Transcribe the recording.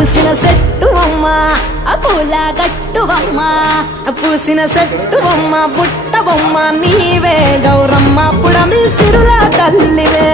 పూసిన చెట్టువమ్మ పూల గట్టువమ్మ పూసిన చెట్టువమ్మ బుట్ట బొమ్మ నీవే గౌరమ్మ పుడమి సిరుల తల్లివే